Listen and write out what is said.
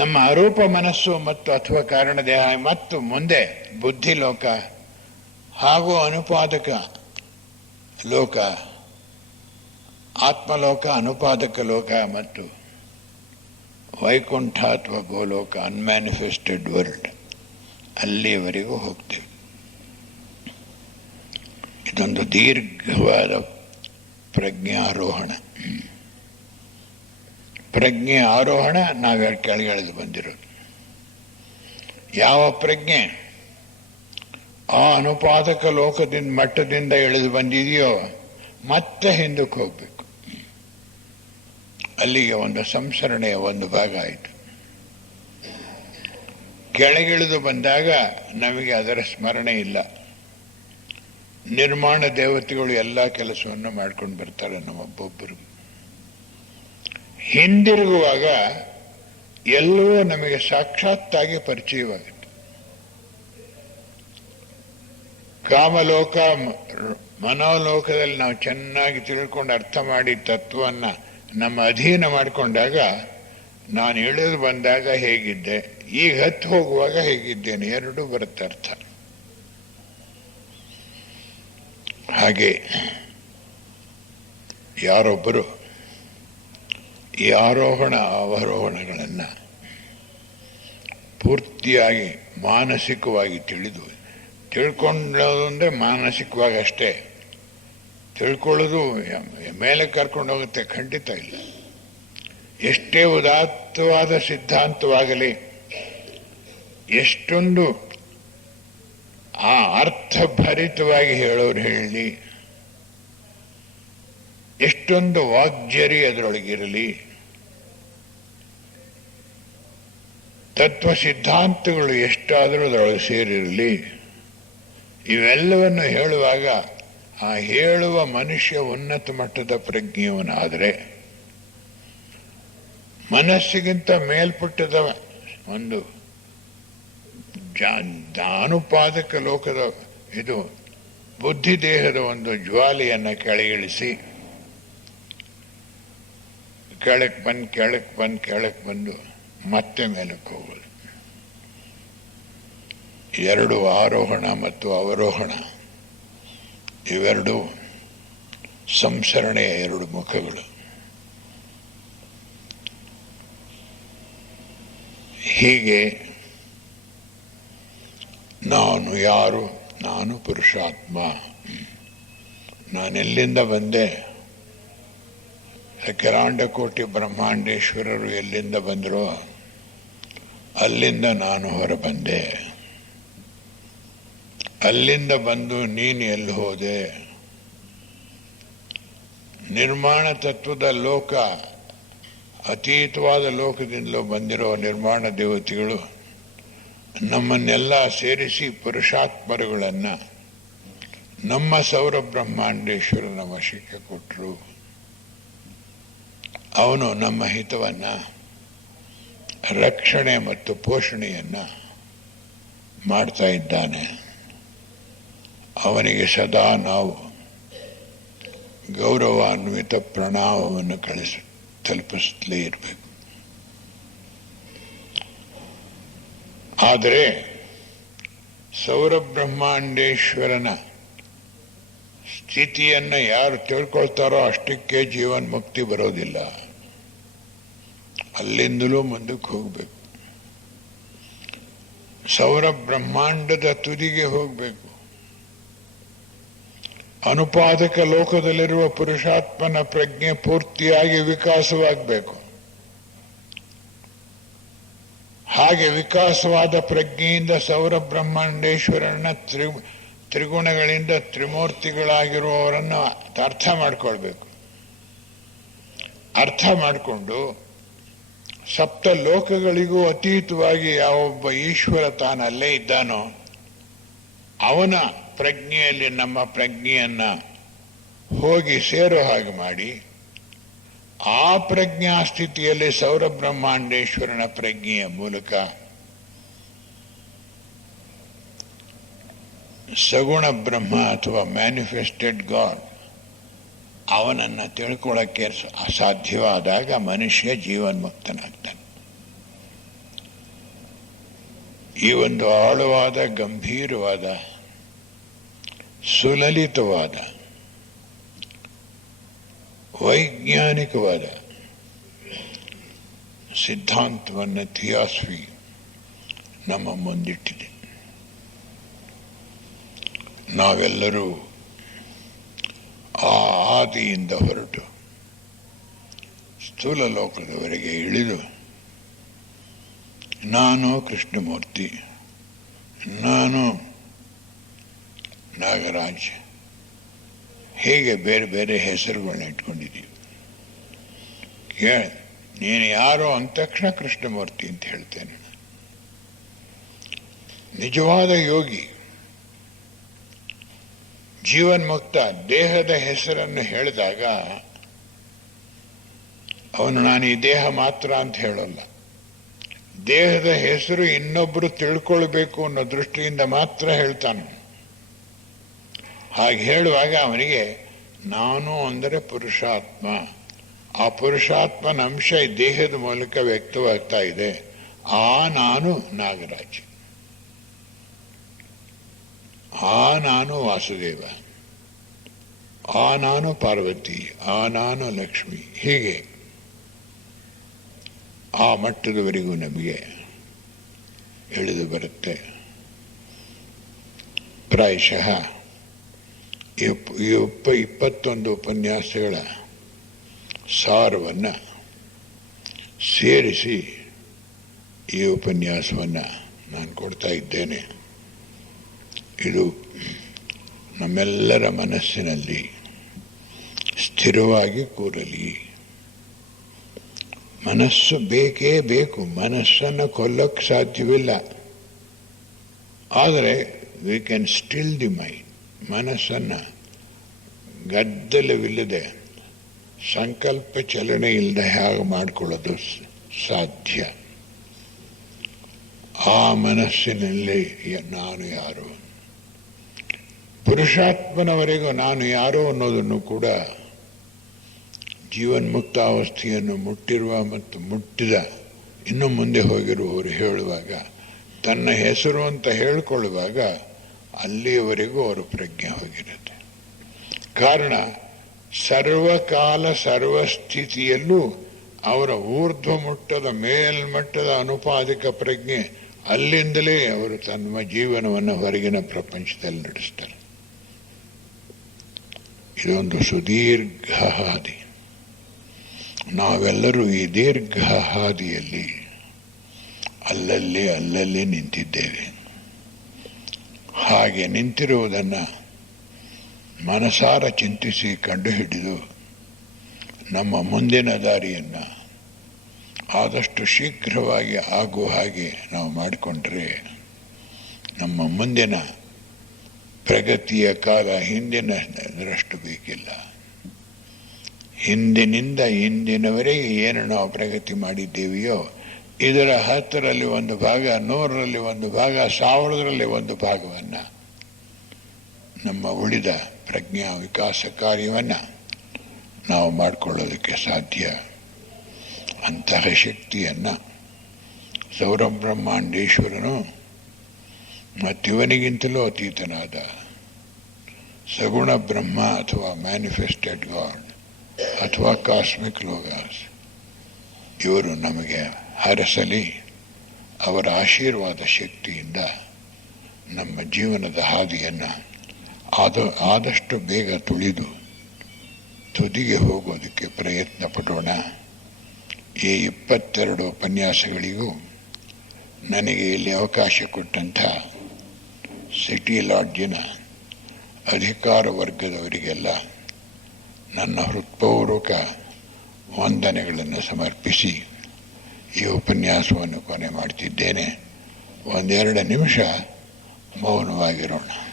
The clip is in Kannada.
ನಮ್ಮ ಅರೂಪ ಮನಸ್ಸು ಮತ್ತು ಅಥವಾ ಕಾರಣ ದೇಹ ಮತ್ತು ಮುಂದೆ ಬುದ್ಧಿ ಲೋಕ ಹಾಗೂ ಅನುಪಾದಕ ಲೋಕ, ಆತ್ಮಲೋಕ, ಅನುಪಾದಕ ಲೋಕ ಮತ್ತು ವೈಕುಂಠ ಅಥವಾ ಗೋಲೋಕ ಅನ್ಮ್ಯಾನಿಫೆಸ್ಟೆಡ್ ವರ್ಲ್ಡ್ ಅಲ್ಲಿಯವರೆಗೂ ಹೋಗ್ತೇವೆ. ಇದೊಂದು ದೀರ್ಘವಾದ ಪ್ರಜ್ಞಾರೋಹಣ. ಪ್ರಜ್ಞೆ ಆರೋಹಣ ನಾವೆರಡು ಕೆಳಗಿಳಿದು ಬಂದಿರೋದು. ಯಾವ ಪ್ರಜ್ಞೆ? ಆ ಅನುಪಾದಕ ಲೋಕದಿಂದ, ಮಟ್ಟದಿಂದ ಇಳಿದು ಬಂದಿದೆಯೋ, ಮತ್ತೆ ಹಿಂದಕ್ಕೆ ಹೋಗ್ಬೇಕು. ಅಲ್ಲಿಗೆ ಒಂದು ಸಂಸರಣೆಯ ಒಂದು ಭಾಗ ಆಯಿತು. ಕೆಳಗಿಳಿದು ಬಂದಾಗ ನಮಗೆ ಅದರ ಸ್ಮರಣೆ ಇಲ್ಲ. ನಿರ್ಮಾಣ ದೇವತೆಗಳು ಎಲ್ಲ ಕೆಲಸವನ್ನು ಮಾಡ್ಕೊಂಡು ಬರ್ತಾರೆ ನಮ್ಮೊಬ್ಬೊಬ್ಬರು ಹಿಂದಿರುಗುವಾಗ ಎಲ್ಲವೂ ನಮಗೆ ಸಾಕ್ಷಾತ್ತಾಗಿ ಪರಿಚಯವಾಗುತ್ತೆ. ಕಾಮಲೋಕ, ಮನೋಲೋಕದಲ್ಲಿ ನಾವು ಚೆನ್ನಾಗಿ ತಿಳ್ಕೊಂಡು ಅರ್ಥ ಮಾಡಿ ತತ್ವವನ್ನ ನಮ್ಮ ಅಧೀನ ಮಾಡಿಕೊಂಡಾಗ ನಾನು ಇಳಿದು ಬಂದಾಗ ಹೇಗಿದ್ದೆ, ಈಗ ಹತ್ತು ಹೋಗುವಾಗ ಹೇಗಿದ್ದೇನೆ, ಎರಡೂ ಬರುತ್ತೆ ಅರ್ಥ. ಹಾಗೆ ಯಾರೊಬ್ಬರು ಈ ಆರೋಹಣ ಅವರೋಹಣಗಳನ್ನು ಪೂರ್ತಿಯಾಗಿ ಮಾನಸಿಕವಾಗಿ ತಿಳಿದು ತಿಳ್ಕೊಳ್ಳೋದು ಅಂದರೆ ಮಾನಸಿಕವಾಗಿ ಅಷ್ಟೇ. ತಿಳ್ಕೊಳ್ಳೋದು ಮೇಲೆ ಕರ್ಕೊಂಡು ಹೋಗುತ್ತೆ, ಖಂಡಿತ ಇಲ್ಲ. ಎಷ್ಟೇ ಉದಾತ್ತವಾದ ಸಿದ್ಧಾಂತವಾಗಲಿ, ಎಷ್ಟೊಂದು ಆ ಅರ್ಥಭರಿತವಾಗಿ ಹೇಳೋರು ಹೇಳಲಿ ಎಷ್ಟೊಂದು ವಾಗ್ಜರಿ ಅದರೊಳಗಿರಲಿ ತತ್ವ ಸಿದ್ಧಾಂತಗಳು ಎಷ್ಟಾದರೂ ಅದರೊಳಗೆ ಸೇರಿರಲಿ. ಇವೆಲ್ಲವನ್ನು ಹೇಳುವಾಗ ಆ ಹೇಳುವ ಮನುಷ್ಯ ಉನ್ನತ ಮಟ್ಟದ ಪ್ರಜ್ಞೆಯವನಾದರೆ ಮನಸ್ಸಿಗಿಂತ ಮೇಲ್ಪಟ್ಟದ ಒಂದು ಜಾನುಪಾದಕ ಲೋಕದ ಇದು ಬುದ್ಧಿ ದೇಹದ ಒಂದು ಜ್ವಾಲೆಯನ್ನು ಕೆಳಗಿಳಿಸಿ ಕೆಳಕ್ ಬಂದು ಕೆಳಕ್ ಬಂದು ಕೆಳಕ್ ಬಂದು ಮತ್ತೆ ಮೇಲಕ್ಕೆ ಹೋಗೋದು ಎರಡು ಆರೋಹಣ ಮತ್ತು ಅವರೋಹಣ, ಇವೆರಡು ಸಂಸರಣೆಯ ಎರಡು ಮುಖಗಳು. ಹೀಗೆ ನಾನು ಯಾರು? ನಾನು ಪುರುಷಾತ್ಮ. ನಾನೆಲ್ಲಿಂದ ಬಂದೆ? ಕಿರಾಂಡಕೋಟಿ ಕೋಟಿ ಬ್ರಹ್ಮಾಂಡೇಶ್ವರರು ಎಲ್ಲಿಂದ ಬಂದರೋ? ಅಲ್ಲಿಂದ ನಾನು ಹೊರ ಬಂದೆ ಅಲ್ಲಿಂದ ಬಂದು ನೀನು ಎಲ್ಲಿ ಹೋದೆ? ನಿರ್ಮಾಣ ತತ್ವದ ಲೋಕ, ಅತೀತವಾದ ಲೋಕದಿಂದಲೂ ಬಂದಿರೋ ನಿರ್ಮಾಣ ದೇವತೆಗಳು ನಮ್ಮನ್ನೆಲ್ಲ ಸೇರಿಸಿ ಪುರುಷಾತ್ಮರುಗಳನ್ನು ನಮ್ಮ ಸೌರ ಬ್ರಹ್ಮಾಂಡೇಶ್ವರನ ವಶಕ್ಕೆ ಕೊಟ್ಟರು ಅವನು ನಮ್ಮ ಹಿತವನ್ನ ರಕ್ಷಣೆ ಮತ್ತು ಪೋಷಣೆಯನ್ನು ಮಾಡ್ತಾ ಇದ್ದಾನೆ. ಅವನಿಗೆ ಸದಾ ನಾವು ಗೌರವಾನ್ವಿತ ಪ್ರಣಾಮವನ್ನು ಕಳಿಸ, ತಲುಪಿಸಲೇ ಇರಬೇಕು. ಆದರೆ ಸೌರ ಬ್ರಹ್ಮಾಂಡೇಶ್ವರನ ಸ್ಥಿತಿಯನ್ನ ಯಾರು ತಿಳ್ಕೊಳ್ತಾರೋ ಅಷ್ಟಕ್ಕೆ ಜೀವನ್ ಮುಕ್ತಿ ಬರೋದಿಲ್ಲ. ಅಲ್ಲಿಂದಲೂ ಮುಂದಕ್ಕೆ ಹೋಗಬೇಕು. ಸೌರ ಬ್ರಹ್ಮಾಂಡದ ತುದಿಗೆ ಹೋಗಬೇಕು. ಅನುಪಾದಕ ಲೋಕದಲ್ಲಿರುವ ಪುರುಷಾತ್ಮನ ಪ್ರಜ್ಞೆ ಪೂರ್ತಿಯಾಗಿ ವಿಕಾಸವಾಗಬೇಕು. ಹಾಗೆ ವಿಕಾಸವಾದ ಪ್ರಜ್ಞೆಯಿಂದ ಸೌರ ಬ್ರಹ್ಮಾಂಡೇಶ್ವರನ ತ್ರಿ, ತ್ರಿಗುಣಗಳಿಂದ ತ್ರಿಮೂರ್ತಿಗಳಾಗಿರುವವರನ್ನು ಅರ್ಥ ಮಾಡ್ಕೊಳ್ಬೇಕು. ಅರ್ಥ ಮಾಡಿಕೊಂಡು ಸಪ್ತ ಲೋಕಗಳಿಗೂ ಅತೀತವಾಗಿ ಯಾವೊಬ್ಬ ಈಶ್ವರ ತಾನು ಅಲ್ಲೇ ಇದ್ದಾನೋ, ಅವನ ಪ್ರಜ್ಞೆಯಲ್ಲಿ ನಮ್ಮ ಪ್ರಜ್ಞೆಯನ್ನ ಹೋಗಿ ಸೇರೋ ಹಾಗೆ ಮಾಡಿ, ಆ ಪ್ರಜ್ಞಾ ಸ್ಥಿತಿಯಲ್ಲಿ ಸೌರಬ್ರಹ್ಮಾಂಡೇಶ್ವರನ ಪ್ರಜ್ಞೆಯ ಮೂಲಕ ಸಗುಣ ಬ್ರಹ್ಮ ಅಥವಾ ಮ್ಯಾನಿಫೆಸ್ಟೆಡ್ ಗಾಡ್ ಅವನನ್ನು ತಿಳ್ಕೊಳ್ಳೋಕ್ಕೆ ಅಸಾಧ್ಯವಾದಾಗ ಮನುಷ್ಯ ಜೀವನ್ಮುಕ್ತನಾಗ್ತಾನೆ. ಈ ಒಂದು ಆಳವಾದ, ಗಂಭೀರವಾದ, ಸುಲಲಿತವಾದ, ವೈಜ್ಞಾನಿಕವಾದ ಸಿದ್ಧಾಂತವನ್ನು ಥಿಯಾಸ್ಫಿ ನಮ್ಮ ಮುಂದಿಟ್ಟಿದೆ. ನಾವೆಲ್ಲರೂ ಆ ಆದಿಯಿಂದ ಹೊರಟು. ಸ್ಥೂಲ ಲೋಕದವರೆಗೆ ಇಳಿದು, ನಾನು ಕೃಷ್ಣಮೂರ್ತಿ, ನಾನು ನಾಗರಾಜ್, ಹೀಗೆ ಬೇರೆ ಬೇರೆ ಹೆಸರುಗಳನ್ನ ಇಟ್ಕೊಂಡಿದ್ದೀವಿ. ಕೇಳ ನೀನು ಯಾರೋ ಅಂದ ತಕ್ಷಣ ಕೃಷ್ಣಮೂರ್ತಿ ಅಂತ ಹೇಳ್ತೇನೆ. ನಿಜವಾದ ಯೋಗಿ ಜೀವನ್ಮುಕ್ತ ದೇಹದ ಹೆಸರನ್ನು ಹೇಳಿದಾಗ, ಅವನು ನಾನು ಈ ದೇಹ ಮಾತ್ರ ಅಂತ ಹೇಳಲ್ಲ. ದೇಹದ ಹೆಸರು ಇನ್ನೊಬ್ಬರು ತಿಳ್ಕೊಳ್ಬೇಕು ಅನ್ನೋ ದೃಷ್ಟಿಯಿಂದ ಮಾತ್ರ ಹೇಳ್ತಾನೆ. ಹಾಗೆ ಹೇಳುವಾಗ ಅವನಿಗೆ, ನಾನು ಅಂದರೆ ಪುರುಷಾತ್ಮ. ಆ ಪುರುಷಾತ್ಮನ ಅಂಶ ಈ ದೇಹದ ಮೂಲಕ ವ್ಯಕ್ತವಾಗ್ತಾ ಇದೆ. ಆ ನಾನು ನಾಗರಾಜ್. ಆ ನಾನು ವಾಸುದೇವ, ಆ ನಾನು ಪಾರ್ವತಿ, ಆ ನಾನು ಲಕ್ಷ್ಮಿ, ಹೀಗೆ. ಆ ಮಟ್ಟದವರೆಗೂ ನಮಗೆ ಇಳಿದು ಬರುತ್ತೆ. ಪ್ರಾಯಶಃ ಈ ಉಪ ಇಪ್ಪತ್ತೊಂದು ಉಪನ್ಯಾಸಗಳ ಸಾರವನ್ನು ಸೇರಿಸಿ ಈ ಉಪನ್ಯಾಸವನ್ನು ನಾನು ಕೊಡ್ತಾ ಇದ್ದೇನೆ. ಇದು ನಮ್ಮೆಲ್ಲರ ಮನಸ್ಸಿನಲ್ಲಿ ಸ್ಥಿರವಾಗಿ ಕೂರಲಿ. ಮನಸ್ಸು ಬೇಕೇ ಬೇಕು, ಮನಸ್ಸನ್ನು ಕೊಲ್ಲಕ್ಕೆ ಸಾಧ್ಯವಿಲ್ಲ. ಆದರೆ we can still the mind ಮನಸ್ಸನ್ನು ಗದ್ದಲವಿಲ್ಲದೆ, ಸಂಕಲ್ಪ ಚಲನೆ ಇಲ್ಲದೆ ಹೇಗೆ ಮಾಡಿಕೊಳ್ಳೋದು ಸಾಧ್ಯ? ಆ ಮನಸ್ಸಿನಲ್ಲಿ ನಾನು ಯಾರು? ಪುರುಷಾತ್ಮನವರೆಗೂ ನಾನು ಯಾರೋ ಅನ್ನೋದನ್ನು ಕೂಡ ಜೀವನ್ಮುಕ್ತಾವಸ್ಥೆಯನ್ನು ಮುಟ್ಟಿರುವ ಮತ್ತು ಮುಟ್ಟಿದ ಇನ್ನು ಮುಂದೆ ಹೋಗಿರುವವರು ಹೇಳುವಾಗ, ತನ್ನ ಹೆಸರು ಅಂತ ಹೇಳಿಕೊಳ್ಳುವಾಗ ಅಲ್ಲಿಯವರೆಗೂ ಅವರು ಪ್ರಜ್ಞೆ ಹೋಗಿರುತ್ತೆ. ಕಾರಣ, ಸರ್ವಕಾಲ ಸರ್ವಸ್ಥಿತಿಯಲ್ಲೂ ಅವರ ಊರ್ಧ್ವ ಮುಟ್ಟದ ಮೇಲ್ಮಟ್ಟದ ಅನುಪಾದಿಕ ಪ್ರಜ್ಞೆ ಅಲ್ಲಿಂದಲೇ ಅವರು ತಮ್ಮ ಜೀವನವನ್ನು ಹೊರಗಿನ ಪ್ರಪಂಚದಲ್ಲಿ ನಡೆಸ್ತಾರೆ. ಇದೊಂದು ಸುದೀರ್ಘ ಹಾದಿ ನಾವೆಲ್ಲರೂ ಈ ದೀರ್ಘ ಹಾದಿಯಲ್ಲಿ ಅಲ್ಲಲ್ಲಿ ಅಲ್ಲಲ್ಲಿ ನಿಂತಿದ್ದೇವೆ. ಹಾಗೆ ನಿಂತಿರುವುದನ್ನು ಮನಸಾರ ಚಿಂತಿಸಿ ಕಂಡುಹಿಡಿದು ನಮ್ಮ ಮುಂದಿನ ದಾರಿಯನ್ನು ಆದಷ್ಟು ಶೀಘ್ರವಾಗಿ ಆಗುವ ಹಾಗೆ ನಾವು ಮಾಡಿಕೊಂಡ್ರೆ ನಮ್ಮ ಮುಂದಿನ ಪ್ರಗತಿಯ ಕಾಲ ಹಿಂದಿನದರಷ್ಟು ಬೇಕಿಲ್ಲ. ಹಿಂದಿನಿಂದ ಇಂದಿನವರೆಗೆ ಏನು ನಾವು ಪ್ರಗತಿ ಮಾಡಿದ್ದೇವೆಯೋ, ಇದರ ಹತ್ತರಲ್ಲಿ ಒಂದು ಭಾಗ, ನೂರರಲ್ಲಿ ಒಂದು ಭಾಗ, ಸಾವಿರದಲ್ಲಿ ಒಂದು ಭಾಗವನ್ನು ನಮ್ಮ ಉಳಿದ ಪ್ರಜ್ಞಾ ವಿಕಾಸ ಕಾರ್ಯವನ್ನು ನಾವು ಮಾಡಿಕೊಳ್ಳೋದಕ್ಕೆ ಸಾಧ್ಯ. ಅಂತಹ ಶಕ್ತಿಯನ್ನು ಸೌರಬ್ರಹ್ಮಾಂಡೇಶ್ವರನು ಮತ್ತಿವನಿಗಿಂತಲೂ ಅತೀತನಾದ ಸಗುಣ ಬ್ರಹ್ಮ ಅಥವಾ ಮ್ಯಾನಿಫೆಸ್ಟೆಡ್ ಗಾಡ್ ಅಥವಾ ಕಾಸ್ಮಿಕ್ ಲೋಗಾಸ್ ಇವರು ನಮಗೆ ಹರಸಲಿ ಅವರ ಆಶೀರ್ವಾದ ಶಕ್ತಿಯಿಂದ ನಮ್ಮ ಜೀವನದ ಹಾದಿಯನ್ನು ಆದ, ಆದಷ್ಟು ಬೇಗ ತುಳಿದು ತುದಿಗೆ ಹೋಗೋದಕ್ಕೆ ಪ್ರಯತ್ನ ಪಡೋಣ. ಈ ಇಪ್ಪತ್ತೆರಡು ಉಪನ್ಯಾಸಗಳಿಗೂ ನನಗೆ ಇಲ್ಲಿ ಅವಕಾಶ ಕೊಟ್ಟಂಥ ಸಿಟಿ ಲಾಡ್ಜಿನ ಅಧಿಕಾರ ವರ್ಗದವರಿಗೆಲ್ಲ ನನ್ನ ಹೃತ್ಪೂರ್ವಕ ವಂದನೆಗಳನ್ನು ಸಮರ್ಪಿಸಿ ಈ ಉಪನ್ಯಾಸವನ್ನು ಕೊನೆ ಮಾಡ್ತಿದ್ದೇನೆ. ಒಂದೆರಡು ನಿಮಿಷ ಮೌನವಾಗಿರೋಣ.